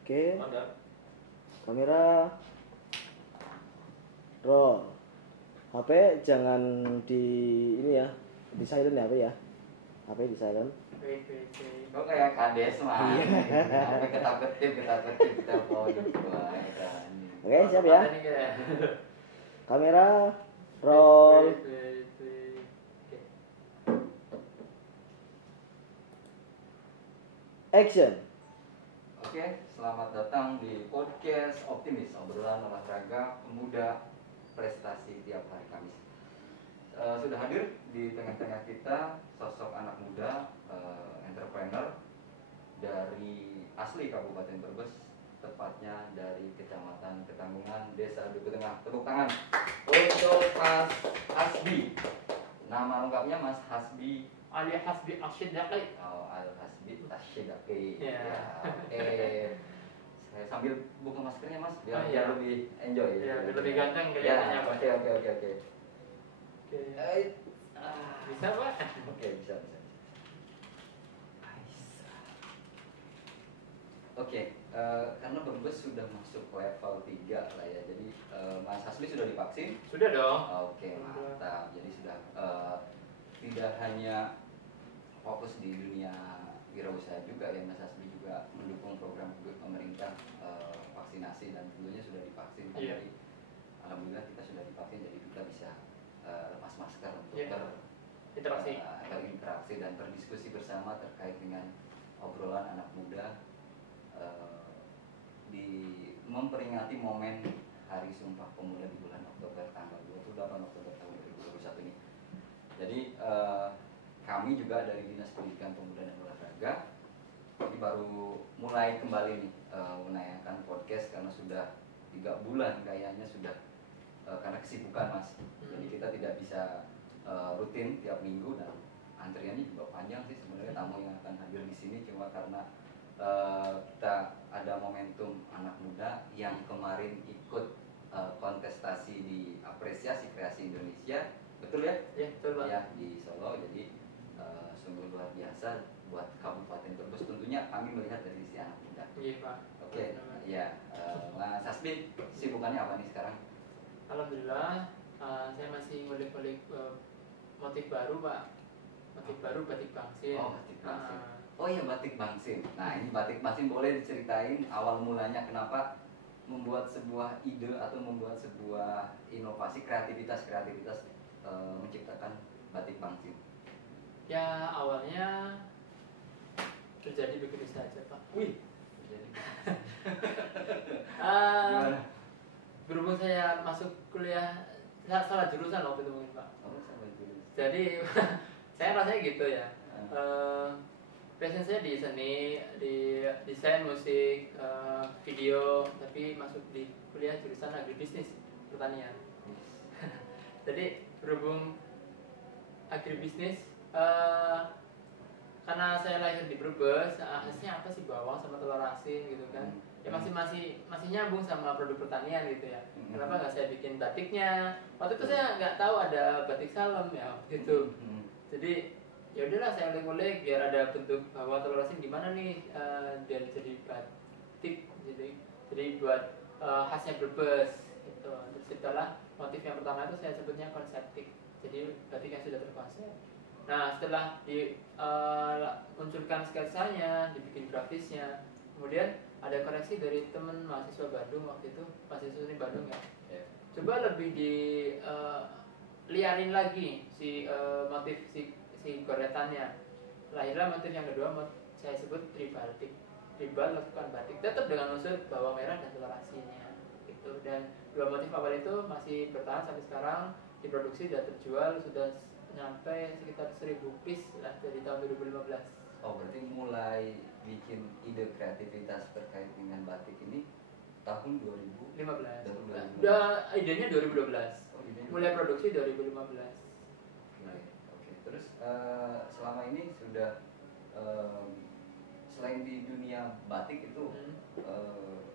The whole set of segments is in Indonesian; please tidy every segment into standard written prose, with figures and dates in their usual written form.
Oke. Ada. Kamera roll. HP jangan di ini ya, di silent ya HP ya. HP di silent. Wait. Kok kayak kades mah. Sampai ketak-ketip telepon gitu kan. Oke, siap ya. Ada nih, ya. Kamera roll. Wait. Oke. Action. Oke, selamat datang di podcast Optimis, obrolan olahraga pemuda prestasi tiap hari Kamis. Sudah hadir di tengah-tengah kita sosok anak muda, entrepreneur dari asli Kabupaten Brebes, tepatnya dari Kecamatan Ketanggungan, Desa Duku Tengah. Tepuk tangan untuk Mas Hasbi. Nama lengkapnya Mas Hasbi Ali Hasbi Asyidaqi. Al-Hasbi Asyidaqi. Ya. Oke. Saya sambil buka maskernya Mas biar Oh, iya. lebih enjoy. Ya, biar lebih ganteng Ya, kelihatannya, Pak. oke. Oke. Bisa, Pak? Oke, bisa. Oke, karena Brebes sudah masuk level 3 lah ya. Jadi Mas Hasbi sudah divaksin? Sudah dong. Oke, mantap. Jadi sudah tidak hanya fokus di dunia wirausaha juga ya, Mas Hasbi juga mendukung program pemerintah vaksinasi dan tentunya sudah divaksin. Iya. Jadi alhamdulillah kita sudah divaksin, jadi kita bisa lepas masker untuk Iya. Interaksi. berinteraksi dan berdiskusi bersama terkait dengan obrolan anak muda di memperingati momen Hari Sumpah Pemuda di bulan Oktober tanggal 28 Oktober tahun 2021 ini. Jadi kami juga dari Dinas Pendidikan Pemuda dan Olahraga ini baru mulai kembali nih menayangkan podcast karena sudah 3 bulan kayaknya sudah karena kesibukan Mas. Jadi kita tidak bisa rutin tiap minggu dan antriannya juga panjang sih sebenarnya tamu yang akan hadir di sini, cuma karena kita ada momentum anak muda yang kemarin ikut kontestasi di Apresiasi Kreasi Indonesia, betul ya? Ya, betul, Pak. Ya, di Solo. Jadi sungguh luar biasa buat Kabupaten Brebes, tentunya kami melihat dari sisi anak muda. Iya, Pak. Oke, ya Mas Hasbi, sibukannya apa nih sekarang? Alhamdulillah, saya masih ngulik-ngulik motif baru, Pak. Motif baru batik bangsin. Oh, batik bangsin. Oh iya, batik bangsin. Nah, ini batik bangsin boleh diceritain awal mulanya kenapa membuat sebuah ide atau membuat sebuah inovasi kreativitas menciptakan batik bangsin. Ya, awalnya terjadi begitu saja, Pak. Wih, jadi Ah, berhubung saya masuk kuliah salah jurusan waktu itu mungkin, Pak. oh, sampai dulu. Jadi saya rasanya gitu ya. Passion saya di seni, di desain musik, video, tapi masuk di kuliah jurusan agribisnis pertanian. Jadi berhubung agribisnis, karena saya lahir di Brebes, khasnya apa sih bawang sama telur asin gitu kan? Ya masih nyambung sama produk pertanian gitu ya. Kenapa nggak saya bikin batiknya? Waktu itu saya nggak tahu ada batik Salem ya gitu. Jadi ya udahlah saya ulik-ulik biar ada bentuk bawang telur asin gimana nih biar jadi batik. Jadi buat khasnya Brebes gitu. Terciptalah motif yang pertama itu saya sebutnya konseptik. Jadi batik yang sudah terkonsep. Nah setelah dimunculkan sketsanya, dibikin grafisnya, kemudian ada koreksi dari teman mahasiswa Bandung waktu itu, mahasiswa seni Bandung ya. Coba lebih di liarin lagi si motif si goretannya. Lahirlah motif yang kedua, saya sebut tribaltik. Tribal lakukan batik, tetap dengan unsur bawang merah dan telur asinnya gitu. Dan dua motif awal itu masih bertahan sampai sekarang, diproduksi dan terjual sudah sampai sekitar 1000 piece lah dari tahun 2015. Oh, berarti mulai bikin ide kreativitas terkait dengan batik ini tahun 15. 2015. Udah idenya 2012. Oh, idenya Mulai produksi 2015. Oke. Terus selama ini sudah selain di dunia batik itu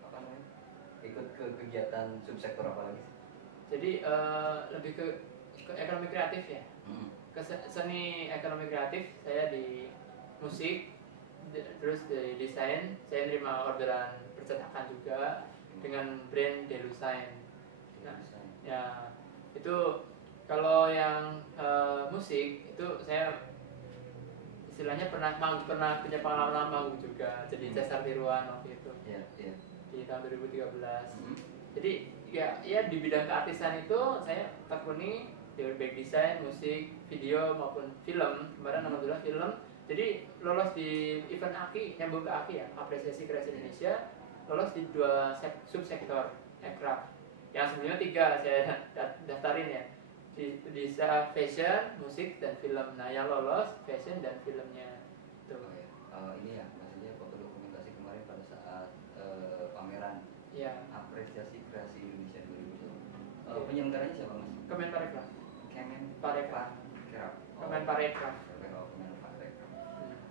apa namanya, ikut ke kegiatan subsektor apa lagi sih? Jadi lebih ke ekonomi kreatif ya. Ke seni ekonomi kreatif saya di musik, terus di desain saya nerima orderan percetakan juga dengan brand Delusign. Nah, ya itu kalau yang musik itu saya istilahnya pernah punya pengalaman manggung juga, jadi Cesar Tiruan waktu itu di tahun 2013. Jadi ya di bidang keartisan itu saya tekuni baik desain, musik, video maupun film. Kemarin alhamdulillah film. Jadi lolos di event AKI, nyambung ke AKI ya, Apresiasi Kreasi Indonesia, lolos di 2 subsektor aircraft. Yang sebelumnya 3 saya daftarin ya. Bisa fashion, musik, dan film. Nah yang lolos fashion dan filmnya itu. Ini ya maksudnya foto dokumentasi kemarin pada saat pameran Apresiasi Kreasi Indonesia 2020. Penyelenggaranya siapa mas? Kemenparekraf. Kemenparekraf.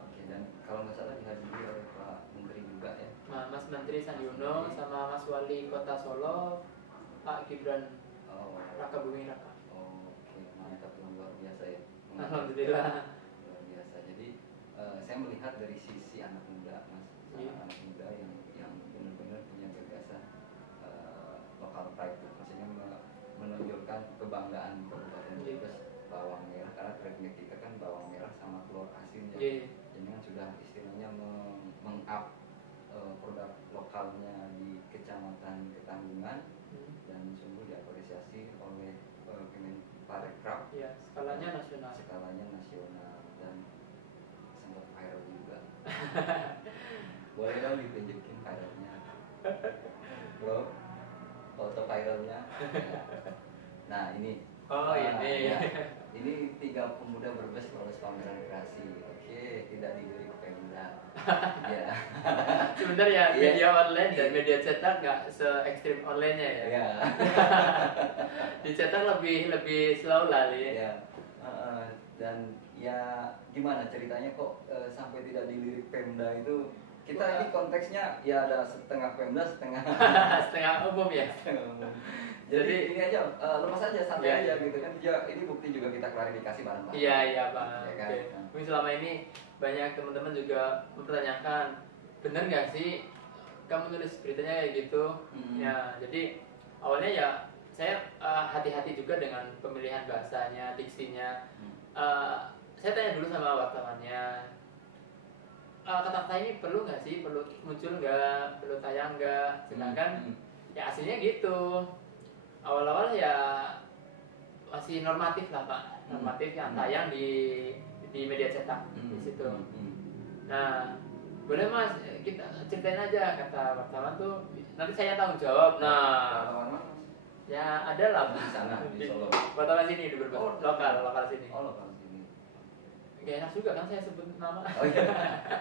Oke, dan kalau nggak salah dihadiri oleh Pak Menteri juga ya. Mas Menteri Sandi Uno sama Mas Wali Kota Solo, Pak Gibran Raka Buming Raka. Oke, mantap, luar biasa ya. Alhamdulillah. Luar biasa. Jadi saya melihat dari sisi anak muda mas, anak muda yang benar-benar punya gagasan lokal pride, maksudnya menunjukkan kebanggaan Kabupaten Brebes bawang merah, karena trademark kita kan bawang merah sama telur asin ya. Ini kan sudah istilahnya meng-up produk lokalnya di Kecamatan Ketanggungan dan sungguh diapresiasi oleh Kemenparekraf. Ya, skalanya nasional. Dan sempat viral juga. Boleh dong ditunjukin viralnya, bro, foto viralnya. Nah ini. Ini. Ya, ini 3 pemuda Brebes lolos pameran kreasi. Oke, tidak dilirik Pemda. Ya. Sebenarnya media online dan media cetak nggak se ekstrim online-nya ya. Iya. Dicetak lebih slow lah nih. Ya. Dan ya gimana ceritanya kok sampai tidak dilirik Pemda itu? Kita ini konteksnya ya ada setengah Pemda, setengah umum ya. Jadi ini aja lepas aja, santai aja gitu kan. Ya, ini bukti juga kita klarifikasi bareng-bareng. Iya Pak. Ya kan? Mungkin selama ini banyak teman-teman juga mempertanyakan, benar nggak sih kamu nulis beritanya kayak gitu? Ya, jadi awalnya ya saya hati-hati juga dengan pemilihan bahasanya, diksinya. Saya tanya dulu sama wartawannya, kata-kata ini perlu nggak sih, perlu muncul nggak, perlu tayang nggak? Sedangkan ya aslinya gitu. Awal-awal ya masih normatif lah Pak, normatif yang tayang di media cetak di situ. Nah, boleh Mas, kita ceritain aja, kata wartawan tuh, nanti saya tanggung jawab. Nah, ya ada lah di sana di Solo. Wartawan sini di Brebes, lokal sini. Oh, lokal sini. Gak enak juga kan saya sebut nama. Oh iya,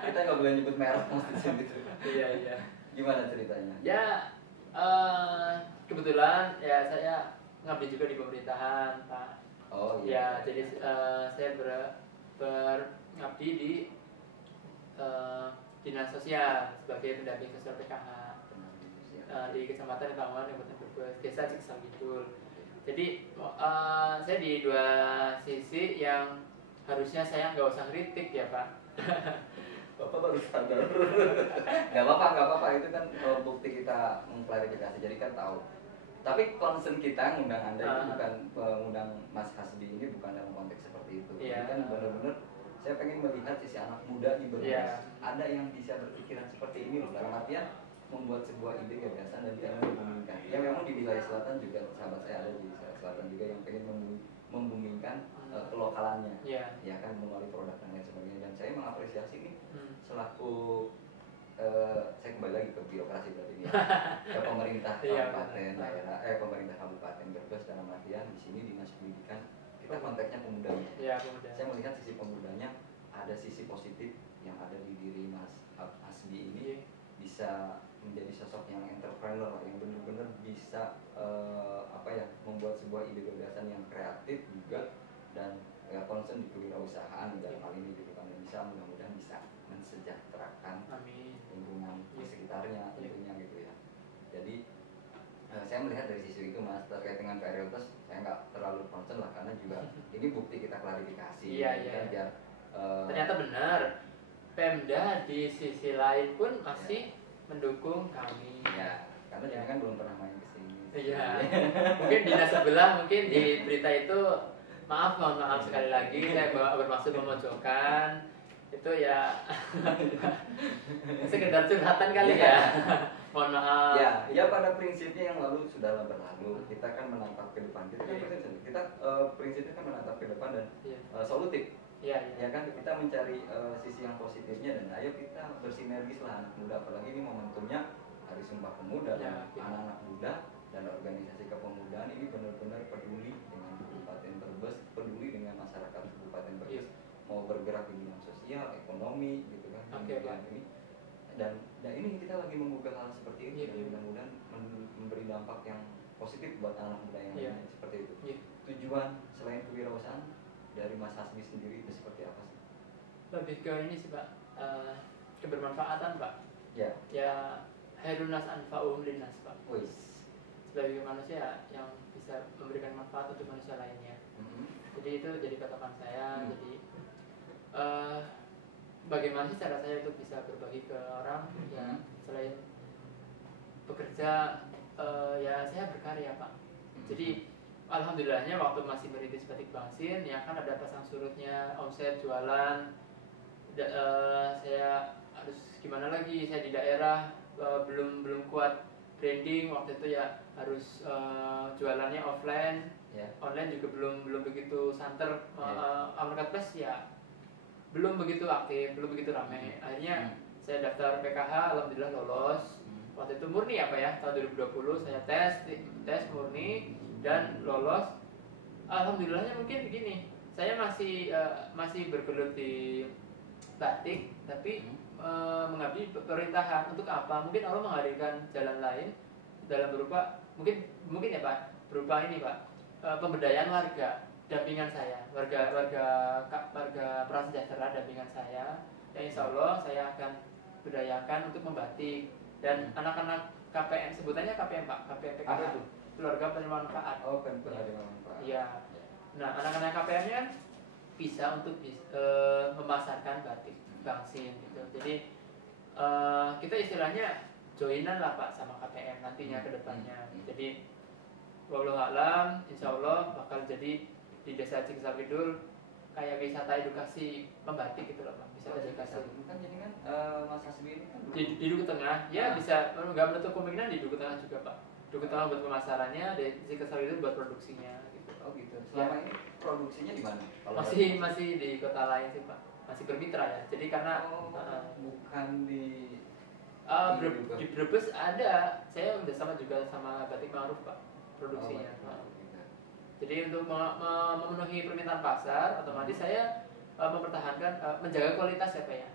kita nggak boleh nyebut merek mas di sini. Iya. Gimana ceritanya? Ya, kebetulan ya saya ngabdi juga di pemerintahan Pak. Oh iya. Ya, jadi saya berngabdi di dinas sosial sebagai pendamping sosial PKH di Kecamatan Ketanggungan, Kabupaten Brebes, Desa Ciksal Kidul. Jadi saya di 2 sisi yang harusnya saya nggak usah kritik ya Pak. Bapak baru sadar. Gak apa-apa, itu kan bukti kita mengklarifikasi, jadi kan tahu. Tapi concern kita ngundang Anda itu bukan mengundang Mas Hasbi ini bukan dalam konteks seperti itu. Ini kan benar-benar saya pengen melihat sisi anak muda di Brebes. Ada yang bisa berpikiran seperti ini loh, dalam artian membuat sebuah ide gagasan dan pengen membumingkan. Ya memang di wilayah selatan juga sahabat saya ada di selatan juga yang pengen membumingkan kelokalannya, ya kan, melalui produk dan lain sebagainya. Dan saya mengapresiasi ini selaku saya kembali lagi ke birokrasi berarti ini ke pemerintah kabupaten daerah, pemerintah kabupaten Brebes, dalam artian di sini dinas pendidikan kita konteksnya pemudanya. Saya melihat sisi pemudanya, ada sisi positif yang ada di diri Mas Hasbi ini, bisa menjadi sosok yang entrepreneur, yang benar-benar bisa membuat sebuah ide gagasan yang kreatif juga, dan concern di kewirausahaan dalam hal ini gitu kan, bisa mudah-mudahan bisa mensejahterakan lingkungan di sekitarnya tentunya gitu ya. Jadi saya melihat dari sisi itu Mas, terkait dengan PRLTS saya nggak terlalu concern lah, karena juga ini bukti kita klarifikasi. Ternyata benar, Pemda di sisi lain pun masih mendukung kami. Ya, karena dia kan belum pernah main ke sini. Iya. Mungkin dinas sebelah mungkin di berita itu mohon maaf sekali lagi saya bermaksud memojokkan itu ya sekedar curhatan kali ya. Mohon maaf. Ya pada prinsipnya yang lalu sudah berlalu. Kita kan menatap ke depan. Kita prinsipnya kan menatap ke depan dan solutif. Iya. Ya kan kita mencari sisi yang positifnya dan ayo kita bersinergis lah anak muda, apalagi ini momentumnya Hari Sumpah Pemuda dan anak-anak muda dan organisasi kepemudaan ini benar-benar peduli dengan Kabupaten Brebes, peduli dengan masyarakat Kabupaten Brebes, mau bergerak di bidang sosial, ekonomi gitu kan. Ini dan ini kita lagi membuka hal seperti ini dan mudah-mudahan memberi dampak yang positif buat anak muda yang lainnya seperti itu. Tujuan selain kewirausahaan dari Mas Hasbi sendiri itu seperti apa sih? Lebih ke ini sih Pak, kebermanfaatan Pak. Ya Hairunas anfa'uhum linnas Pak. Sebagai manusia yang bisa memberikan manfaat untuk manusia lainnya. Jadi itu jadi patokan saya. Jadi bagaimana sih cara saya untuk bisa berbagi ke orang? Ya selain bekerja, ya saya berkarya Pak. Jadi alhamdulillahnya waktu masih merintis batik Bangsin, ya kan ada pasang surutnya, omset jualan. Saya harus gimana lagi? Saya di daerah belum kuat branding waktu itu ya harus jualannya offline, online juga belum begitu santer, Marketplace ya belum begitu aktif, belum begitu ramai. Akhirnya saya daftar PKH, alhamdulillah lolos. Waktu itu murni apa ya tahun 2020 saya tes murni dan lolos. Alhamdulillahnya mungkin begini, saya masih bergelut di batik tapi mengabdi pemerintahan. Untuk apa? Mungkin Allah menghadirkan jalan lain dalam berupa mungkin ya Pak, berupa ini Pak, pemberdayaan warga, dampingan saya, warga prasejahtera dampingan saya. Dan insya Allah saya akan berdayakan untuk membatik dan anak-anak KPM, sebutannya KPM Pak, KPM PKH itu keluarga penerima manfaat. Penerima manfaat. Iya. Nah anak-anak KPM-nya bisa untuk memasarkan batik Bangsin gitu. Jadi kita istilahnya joinan lah Pak sama KPM nantinya ke depannya. Jadi wallahu a'lam, insya Allah bakal jadi di Desa Ciksar Kidul kayak wisata edukasi membatik gitu loh Pak. Wisata edukasi. Kan jadi kan Mas Hasbi ini kan di Duku Tengah, ya bisa nggak menutup kemungkinan di Duku Tengah juga Pak. Duku Tengah buat pemasarannya, di Ciksar Kidul buat produksinya gitu. Oh gitu. Selama ini produksinya di mana? Masih di kota lain sih Pak. Masih bermitra ya. Jadi karena bukan di Brebes ada. Saya udah sama juga sama Batik Ma'ruf Pak produksinya. Jadi untuk memenuhi permintaan pasar, otomatis saya mempertahankan menjaga kualitas ya Pak ya.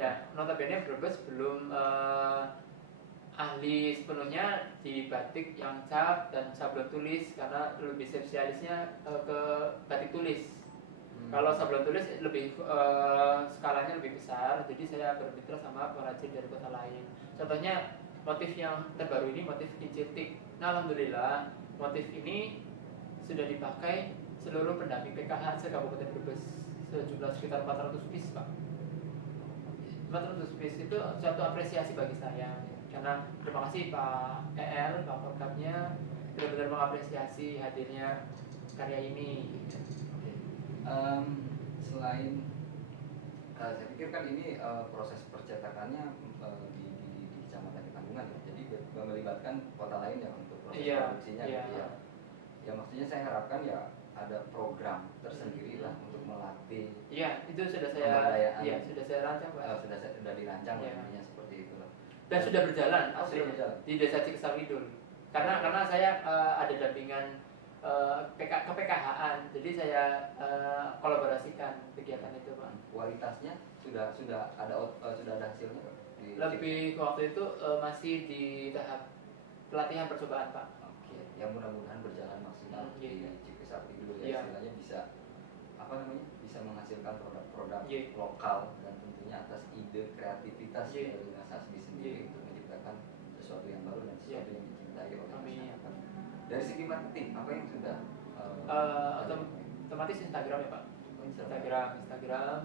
Ya notabene Brebes belum ahli sepenuhnya di batik yang cap dan sablon tulis karena lebih spesialisnya ke batik tulis. Kalau sablon tulis lebih skalanya lebih besar, jadi saya bermitra sama pengrajin dari kota lain. Contohnya motif yang terbaru ini motif kincirtik. Nah alhamdulillah motif ini sudah dipakai seluruh pendamping PKH se-Kabupaten Brebes sejumlah sekitar 400 piece Pak. 400 piece itu suatu apresiasi bagi saya karena terima kasih Pak EL, Pak Porkapnya benar-benar mengapresiasi hadirnya karya ini. Selain saya pikir kan ini proses percetakannya di Kecamatan Ketanggungan ya, jadi melibatkan kota lain ya untuk proses produksinya gitu ya. Ya maksudnya saya harapkan ya ada program tersendiri lah untuk melatih. Iya, itu sudah saya rancang Pak. Sudah dirancang nantinya seperti itu lah. Dan sudah berjalan di Desa Ciksar Kidul. Karena saya ada dampingan ke PKH-an, jadi saya kolaborasikan kegiatan itu Pak. Kualitasnya sudah ada hasilnya Pak? Lebih waktu itu masih di tahap pelatihan percobaan Pak. Oke, yang mudah-mudahan berjalan maksimal di Ciksar Kidul ya, istilahnya bisa bisa menghasilkan produk-produk lokal dan tentunya atas ide kreativitas dari Mas Hasbi sendiri untuk menciptakan sesuatu yang baru dan sesuatu yang dicintai oleh masyarakat. Dari segi marketing, apa yang sudah otomatis Instagram ya Pak. Instagram,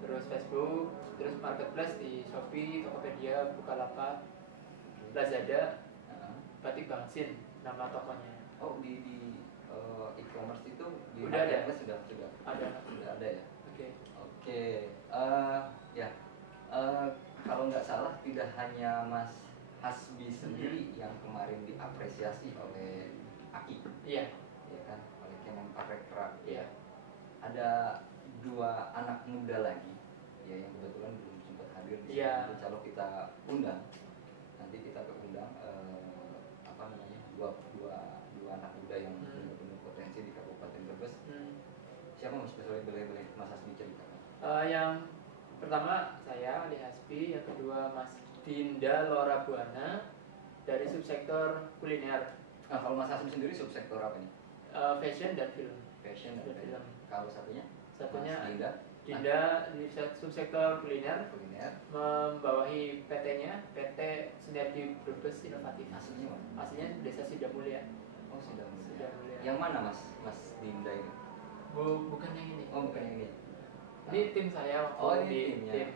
terus Facebook, terus Marketplace di Shopee, Tokopedia, Bukalapak. Lazada, Heeh. Batik Bangsin nama tokonya. Oh di e-commerce itu di Udah ada. marketplace sudah Ada. ya. Oke. Oke, ya kalau nggak salah tidak hanya Mas Hasbi sendiri yang kemarin diapresiasi oleh Aki, Iya. ya kan, oleh Kemenparekraf. Iya. Ada 2 anak muda lagi, ya yang kebetulan belum sempat hadir di sini. Iya. Nanti kalau kita undang, nanti kita undang apa namanya dua anak muda yang benar-benar potensi di Kabupaten Brebes. Siapa Mas? Boleh Mas Hasbi ceritakan. Yang pertama saya Ali Hasbi, yang kedua Mas Dinda Lora Buana dari subsektor kuliner, Nah, kalau Mas Hasbi sendiri subsektor apa nih? fashion dan film. Fashion dan Dan film. Kalau satunya? Satunya Mas Dinda Dinda di subsektor kuliner, kuliner. membawahi PT-nya PT Sinergi Brebes Inovatif. Aslinya mana? Aslinya Desa Sidamulia. Oh, sudah mulia. Sidamulia. Yang mana Mas Dinda ini? Bukan yang ini. Oh, bukan yang ini. Ini tim saya waktu Oh, di ini timnya. tim.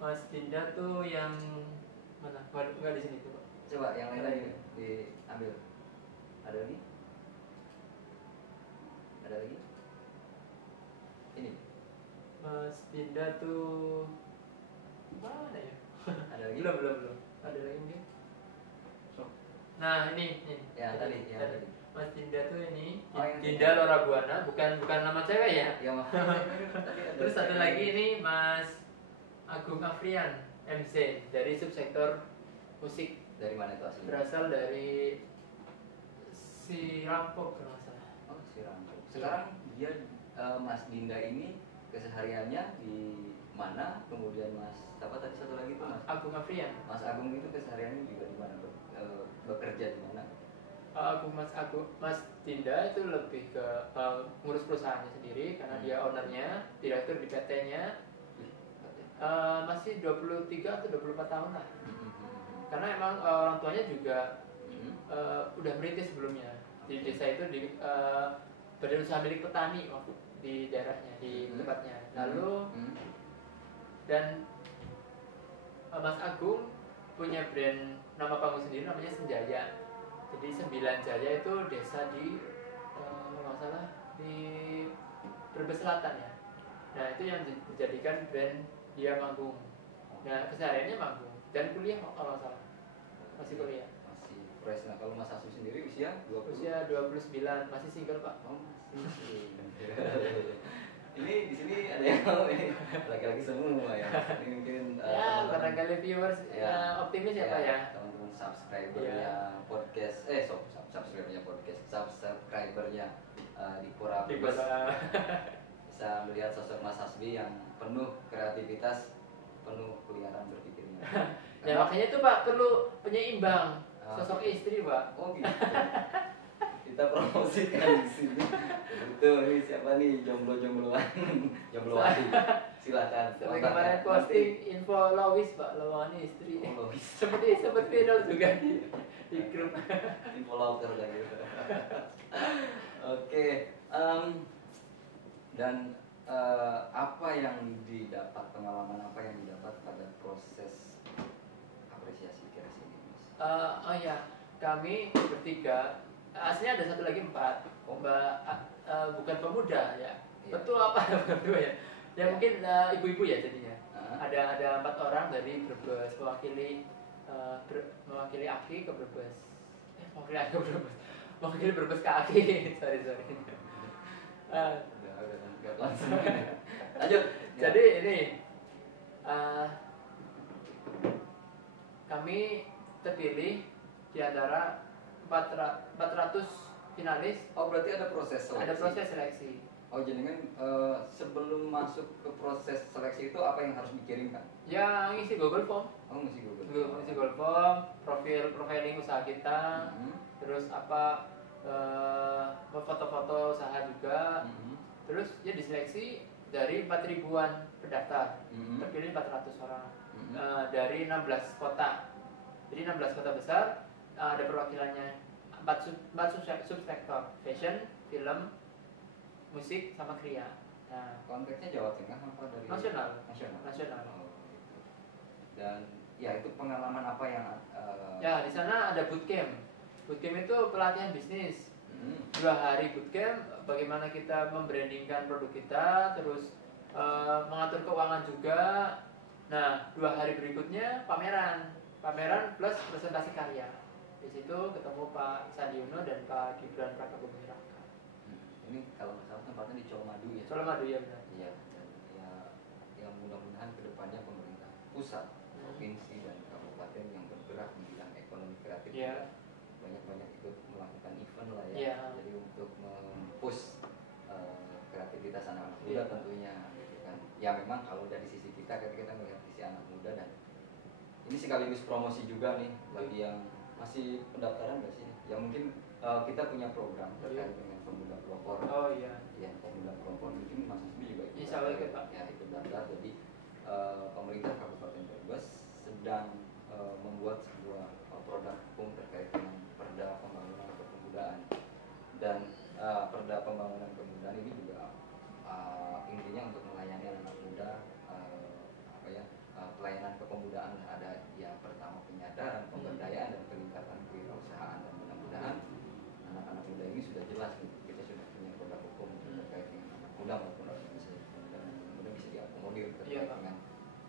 Mas Dinda tuh yang mana? Enggak di sini tuh, Pak. Coba yang lain lagi diambil. Ada lagi? Ada lagi? Ini. Mas Dinda tuh mana ya? Ada lagi? Belum. Ada lagi mungkin? Nah, ini. Yang tadi. Mas Dinda tuh ini Oh, yang Dinda Lora Buana, bukan nama cewek ya. Ya, Mas. Terus satu lagi ini Mas Agung Afrian MC dari subsektor musik, Dari mana itu aslinya? berasal dari si Rampok kalau nggak salah. Oh, si Rangkong. Sekarang dia Mas Dinda ini kesehariannya di mana? Kemudian Mas apa tadi satu lagi itu Mas? Agung Afrian. Mas Agung itu kesehariannya juga di mana? Bekerja di mana? Mas Dinda itu lebih ke ngurus perusahaannya sendiri karena dia ownernya, direktur di PT-nya. Masih 23 atau 24 tahun lah. Karena emang orang tuanya juga udah merintis sebelumnya di desa itu, di badan usaha milik petani waktu di daerahnya, di tempatnya. Lalu dan Mas Agung punya brand nama panggung sendiri namanya Senjaya. Jadi 9 Jaya itu desa di kalau nggak salah di Brebes Selatan ya. Nah itu yang dijadikan brand dia manggung. Nah kesehariannya manggung dan kuliah kalau nggak salah, masih kuliah. Masih fresh. Nah, kalau Mas Asu sendiri usia 20? Usia 29, masih single Pak. Oh, masih. Ini di sini ada yang laki-laki semua ya. Ini mungkin Ya barangkali viewers optimis ya Pak ya. Teman-teman subscribernya podcast, subscribernya podcast, subscribernya di Pura Brebes bisa melihat sosok Mas Hasbi yang penuh kreativitas, penuh keliaran berpikirnya. Ya makanya itu Pak perlu penyeimbang sosok istri Pak. Oh gitu. Kita promosikan di sini. Betul, ini siapa nih jomblo-jombloan? Jombloan. Silakan. Sampai kemarin posting info Lois Pak, lowongan istri. Oh, Lois. seperti viral juga di grup. Info locker lah gitu. Oke, dan apa yang didapat, pengalaman apa yang didapat pada proses apresiasi keras ini, Mas? Oh ya, kami bertiga, aslinya ada satu lagi 4 Mbak, bukan pemuda ya. Iya. Betul apa berdua ya? Ya mungkin ibu-ibu ya jadinya. Ah. Ada 4 orang dari Brebes mewakili Aki ke Brebes. Mewakili Aki ke Brebes. Mewakili Brebes ke Aki. sorry. Udah nggak langsung. Lanjut. Jadi ini kami terpilih di antara 400 finalis. Oh, berarti ada proses seleksi. Ada proses seleksi. Oh, jadi kan sebelum masuk ke proses seleksi itu apa yang harus dikirimkan? Ya ngisi Google Form. Oh, ngisi Google. Ngisi Google Form, profiling usaha kita, terus apa foto-foto usaha juga. Terus ya diseleksi dari 4.000-an pendaftar. Terpilih 400 orang. Dari 16 kota. Jadi 16 kota besar, ada perwakilannya 4 subsektor, fashion, film, musik, sama kriya. Nah, Konteksnya Jawa Tengah apa dari nasional. Nasional. Nasional. Oh, gitu. Dan ya itu pengalaman apa yang Ya di sana ada bootcamp. Bootcamp itu pelatihan bisnis. 2 hari bootcamp, bagaimana kita membrandingkan produk kita, terus mengatur keuangan juga. Nah 2 hari berikutnya pameran plus presentasi karya. Di situ ketemu Pak Sandiono dan Pak Gibran Rakabumi Raka. Ini kalau nggak salah tempatnya di Colomadu ya. Colomadu ya benar. Iya, ya, yang mudah-mudahan kedepannya pemerintah pusat, provinsi dan kabupaten yang bergerak di bidang ekonomi kreatif banyak-banyak ikut melakukan event lah ya. Jadi untuk mempush kreativitas anak-anak muda tentunya, gitu kan. Ya memang kalau dari sisi kita kita melihat sisi anak muda, dan ini sekaligus promosi juga nih bagi yang masih pendaftaran nggak sih? Ya mungkin kita punya program terkait dengan pemuda pelopor. Oh iya. Ya, pemuda pelopor mungkin Mas Hasbi juga ikut. Insya Allah ikut, Pak. Ya, ikut daftar. Jadi pemerintah Kabupaten Brebes sedang membuat sebuah produk hukum terkait dengan Perda Pembangunan Kepemudaan. Dan Perda Pembangunan Kepemudaan ini juga intinya untuk melayani anak muda, pelayanan kepemudaan. Ada yang pertama penyadaran, pemberdayaan dan peningkatan kewirausahaan, dan mudah-mudahan anak-anak muda ini sudah jelas nih, kita sudah punya produk hukum terkait dengan anak muda maupun organisasi pemuda, kemudian bisa diakomodir terkait dengan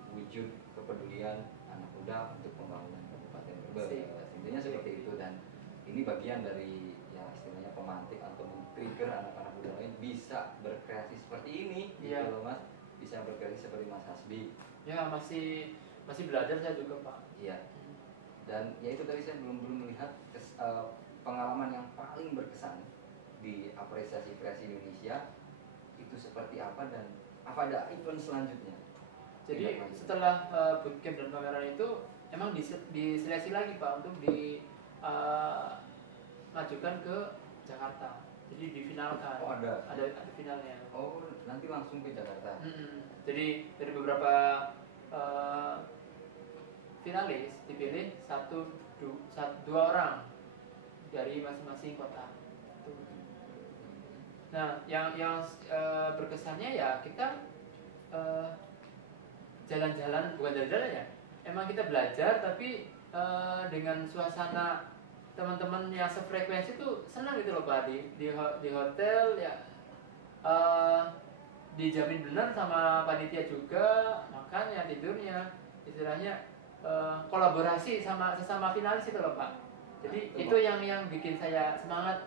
wujud kepedulian anak muda untuk pembangunan Kabupaten Brebes. Intinya seperti itu, dan ini bagian dari ya istilahnya pemantik atau men-trigger anak-anak muda lain bisa berkreasi seperti ini, gitu loh Mas, bisa berkreasi seperti Mas Hasbi. Ya masih belajar saya juga Pak. Iya. Dan ya itu tadi saya belum melihat pengalaman yang paling berkesan di apresiasi kreasi Indonesia itu seperti apa, dan apa ada event selanjutnya. Jadi setelah bootcamp dan pameran itu emang diseleksi lagi Pak untuk majukan ke Jakarta. Jadi difinalkan. Oh ada finalnya. Oh nanti langsung ke Jakarta. Jadi dari beberapa finalis dipilih 2 orang dari masing-masing kota. Nah, yang berkesannya ya kita jalan-jalan, bukan jalan-jalan ya. Emang kita belajar, tapi dengan suasana teman-teman yang sefrekuensi tuh senang gitu loh Pak, di hotel ya, dijamin benar sama panitia juga, makannya, tidurnya, istilahnya kolaborasi sama sesama finalis itu loh Pak. Jadi itu yang bikin saya semangat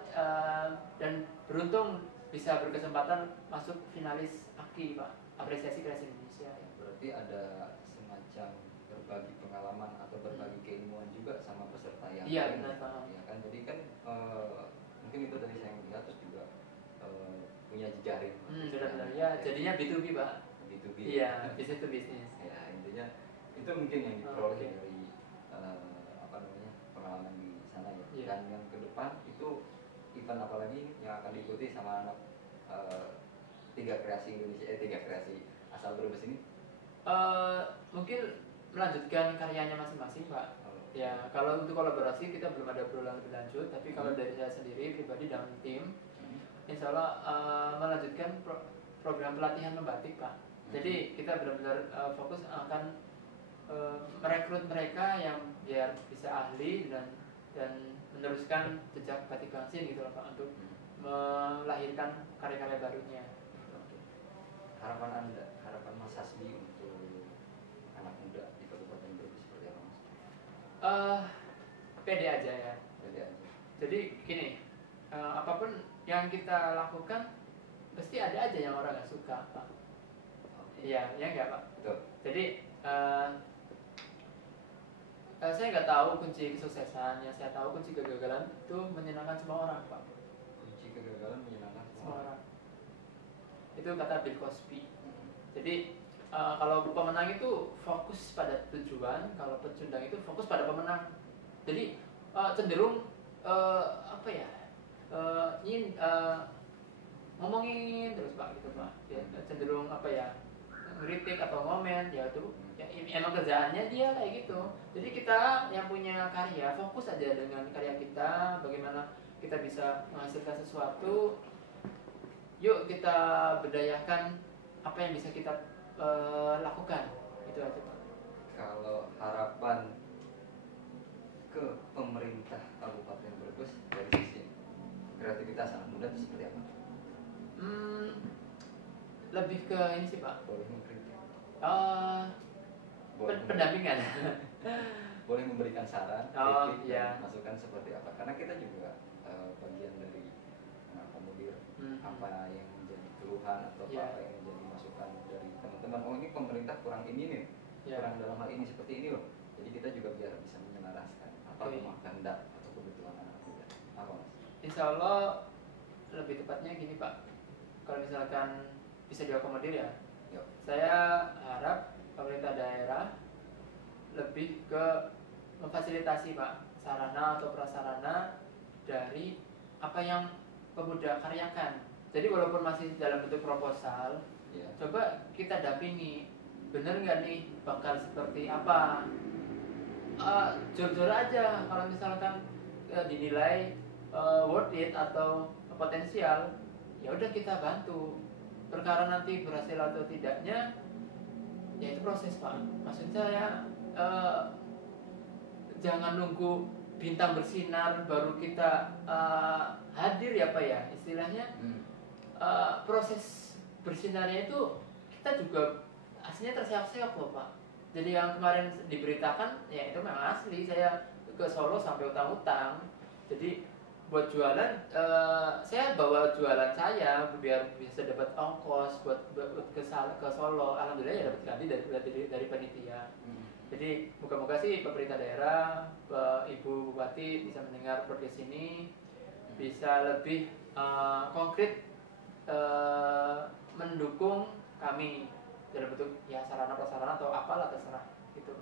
dan beruntung bisa berkesempatan masuk finalis AKI Pak, Apresiasi Kreasi Indonesia. Berarti ada semacam berbagi pengalaman atau berbagi keilmuan juga sama peserta yang lain. Benar Pak. Ya kan, jadi kan mungkin itu dari saya melihat, terus juga punya jejaring. Benar-benar ya, jadinya B2B Pak. B2B. Iya, business to business. Ya intinya itu mungkin yang diperoleh dari pengalaman di sana ya. Dan yang ke depan itu event apa lagi yang akan diikuti sama anak 3 kreasi Indonesia, 3 kreasi asal Brebes ini? Mungkin melanjutkan karyanya masing-masing Pak. Ya kalau untuk kolaborasi kita belum ada obrolan lebih lanjut, tapi kalau dari saya sendiri pribadi dan tim, insya Allah melanjutkan program pelatihan membatik Pak. Jadi kita benar-benar fokus akan merekrut mereka yang biar bisa ahli dan meneruskan jejak batik Bangsin gitu loh Pak, untuk melahirkan karya-karya barunya. Harapan Anda, harapan Mas Hasbi untuk anak muda di Kabupaten Brebes seperti apa Mas? Pede aja ya. Pede aja. Jadi gini, apapun yang kita lakukan pasti ada aja yang orang nggak suka Pak. Iya, ya nggak Pak? Betul. Jadi saya nggak tahu kunci kesuksesan, yang saya tahu kunci kegagalan itu menyenangkan semua orang Pak. Kunci kegagalan menyenangkan semua orang. Itu kata Bill Cosby. Jadi kalau pemenang itu fokus pada tujuan, kalau pecundang itu fokus pada pemenang. Jadi cenderung ngomongin terus Pak gitu Pak. Ya, cenderung kritik atau ngomen, ya itu ya, emang kerjaannya dia kayak gitu. Jadi kita yang punya karya fokus aja dengan karya kita, bagaimana kita bisa menghasilkan sesuatu. Yuk kita berdayakan apa yang bisa kita lakukan, itu aja Pak. Kalau harapan ke pemerintah Kabupaten Brebes dari sisi kreativitas anak muda itu seperti apa? Lebih ke ini sih Pak. Boleh mengkritik, Pendampingan. boleh memberikan saran, Oh, kritik, iya. dan masukan seperti apa? Karena kita juga bagian dari mengakomodir apa yang menjadi keluhan atau Iya. apa yang menjadi masukan dari teman-teman. Oh ini pemerintah kurang ini nih, Iya. kurang dalam hal ini seperti ini loh. Jadi kita juga biar bisa menyelaraskan apa Oke. kehendak atau kebutuhan anak muda. Apa mas? Insya Allah lebih tepatnya gini Pak. Kalau misalkan bisa diakomodir ya, Yuk. saya harap pemerintah daerah lebih ke memfasilitasi Pak sarana atau prasarana dari apa yang pemuda karyakan. Jadi walaupun masih dalam bentuk proposal, Ya. coba kita dampingi, bener nggak nih bakal seperti apa? Jujur aja kalau misalkan dinilai worth it atau potensial, ya udah kita bantu. Perkara nanti berhasil atau tidaknya, ya itu proses Pak. Maksud saya jangan nunggu bintang bersinar baru kita hadir ya Pak ya, istilahnya. Proses bersinarnya itu kita juga aslinya terseok-seok loh Pak. Jadi yang kemarin diberitakan ya itu memang asli, saya ke Solo sampai utang-utang. Jadi buat jualan saya bawa jualan saya biar bisa dapat ongkos buat ke Solo. Alhamdulillah ya dapat ganti dari panitia. Jadi moga-moga sih pemerintah daerah, Ibu Bupati bisa mendengar podcast ini, bisa lebih konkret mendukung kami dalam bentuk ya sarana prasarana atau apalah terserah gitu.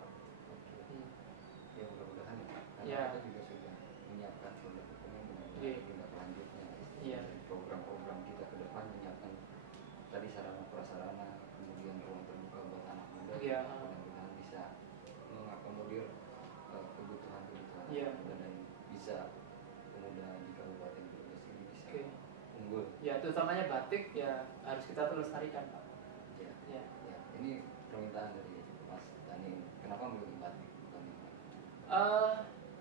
Ya mudah-mudahan karena Ya. kita juga sudah menyiapkan produk-produk yang Iya. tindak lanjutnya. Iya. Dari program-program kita ke depan menyiapkan tadi sarana prasarana, kemudian ruang terbuka buat anak muda. Iya. Mudah-mudahan bisa mengakomodir kebutuhan-kebutuhan Iya. anak muda dan bisa pemuda di Kabupaten Brebes ini bisa Oke. unggul. Ya terutamanya batik ya harus kita terus lestarikan Pak. Ya. Ya. Ya. Ini permintaan dari Mas Dani. Kenapa memilih batik bukan yang lain?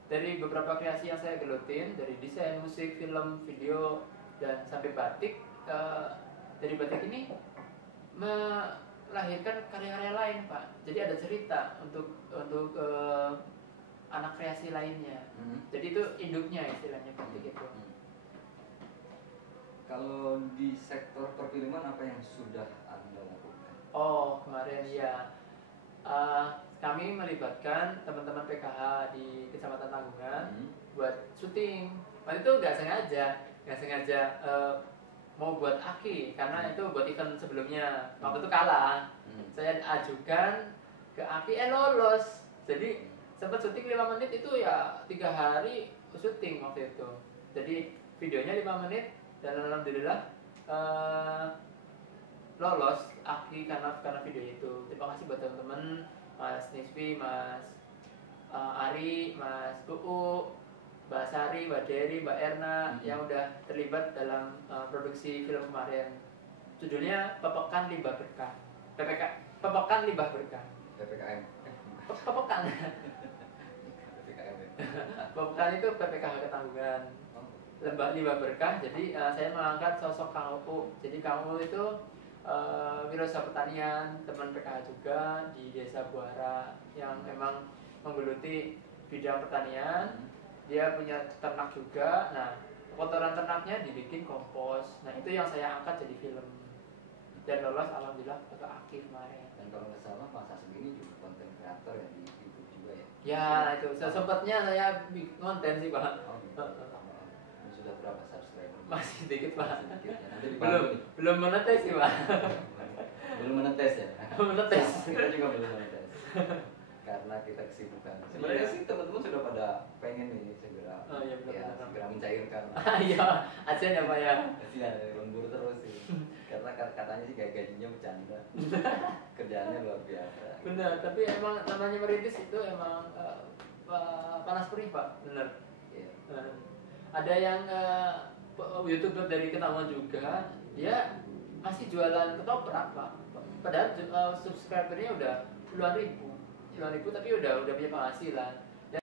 Dari beberapa kreasi yang saya gelutin, dari desain, musik, film, video, dan sampai batik, dari batik ini melahirkan karya-karya lain Pak. Jadi ada cerita untuk anak kreasi lainnya. Jadi itu induknya istilahnya batik itu. Kalau di sektor perfilman apa yang sudah Anda lakukan? Oh kemarin ya. Kami melibatkan teman-teman PKH di Kecamatan Tanggungan buat syuting. Waktu itu nggak sengaja mau buat Aki karena itu buat event sebelumnya. Waktu itu kalah. Saya ajukan ke Aki, lolos. Jadi sempat syuting 5 menit itu ya 3 hari syuting waktu itu. Jadi videonya 5 menit dan alhamdulillah lolos Aki karena video itu. Terima kasih buat teman-teman Mas Nisfi, Mas Ari, Mas UU, Mbak Sari, Mbak Dery, Mbak Erna yang udah terlibat dalam produksi film kemarin. Judulnya Pepekan Limbah Berkah. Pepekan Limbah Berkah. PPKM. Pepekan. PPKM. Pepekan itu PPKH Ketanggungan. Limbah Berkah. Jadi saya mengangkat sosok Kang UU. Jadi Kang UU itu wirausaha pertanian, teman PKH juga di Desa Buara yang memang menggeluti bidang pertanian. Dia punya ternak juga. Nah, kotoran ternaknya dibikin kompos. Nah, itu yang saya angkat jadi film. Dan lolos alhamdulillah ke Aki kemarin. Dan kalau nggak salah Mas Asmi ini juga konten kreator ya di YouTube juga ya? Ya, itu sempatnya saya bikin konten sih, Pak. Oh, gitu. Ini sudah berapa subscriber? Masih sedikit, Pak. Masih sedikit ya. Nanti dibantu nih. Belum menetes sih, Pak. Belum menetes ya? Menetes. Kita juga belum menetes. Karena kita kesibukan. Sebenarnya sih teman-teman sudah pada pengen nih segera segera mencairkan. Iya, aja ya Pak ya. Kasihan lembur terus sih. Karena katanya sih gajinya bercanda. Kerjaannya luar biasa. Benar, tapi emang namanya merintis itu emang panas perih Pak, benar. Iya. Ada yang YouTuber dari Ketanggungan juga, dia masih jualan ketoprak Pak. Padahal subscribernya udah puluhan ribu. puluhan ribu tapi udah punya penghasilan.